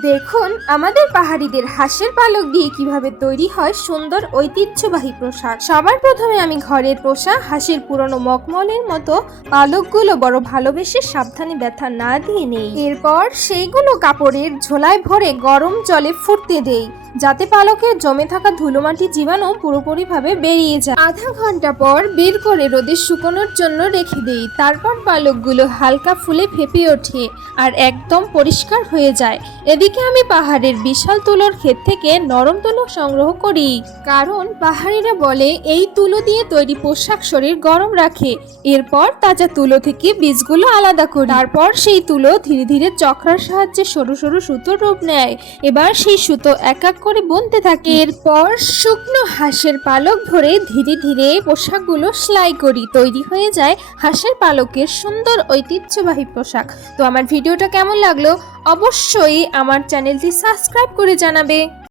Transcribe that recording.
দেখুন আমাদের পাহাড়িদের হাঁসের পালক দিয়ে কিভাবে তৈরি হয় সুন্দর ঐতিহ্যবাহী পোশাক। সবার প্রথমে আমি ঘরের পোষা হাঁসের পুরনো মখমলের মতো পালকগুলো বড় ভালোবেসে সাবধানে ব্যথা না দিয়ে নেই। এরপর সেইগুলো কাপড়ের ঝোলায় ভরে গরম জলে ফুটতে দেই, যাতে পালকের জমে থাকা ধুলোমাটি জীবাণু পুরোপুরিভাবে বেরিয়ে যায়। আধা ঘন্টা পর বের করে রোদে শুকানোর জন্য রেখে দেই। তারপর পালকগুলো হালকা ফুলে ফেপে ওঠে আর একদম পরিষ্কার হয়ে যায়। এদিকে আমি পাহাড়ের বিশাল তুলোর ক্ষেত থেকে নরম তুলো সংগ্রহ করি, কারণ পাহাড়িরা বলে এই তুলো দিয়ে তৈরি পোশাক শরীর গরম রাখে। এরপর তাজা তুলো থেকে বীজগুলো আলাদা করি, তারপর সেই তুলো ধীরে ধীরে চক্রার সাহায্যে সরু সরু সুতোর রূপ নেয়। এবার সেই সুতো এক এক করে বুনতে থাকে। এরপর শুকনো হাঁসের পালক ভরে ধীরে ধীরে পোশাকগুলো সেলাই করি। তৈরি হয়ে যায় হাঁসের পালকের সুন্দর ঐতিহ্যবাহী পোশাক। তো আমার ভিডিওটা কেমন লাগলো অবশ্যই আমার চ্যানেলটি সাবস্ক্রাইব করে জানাবে।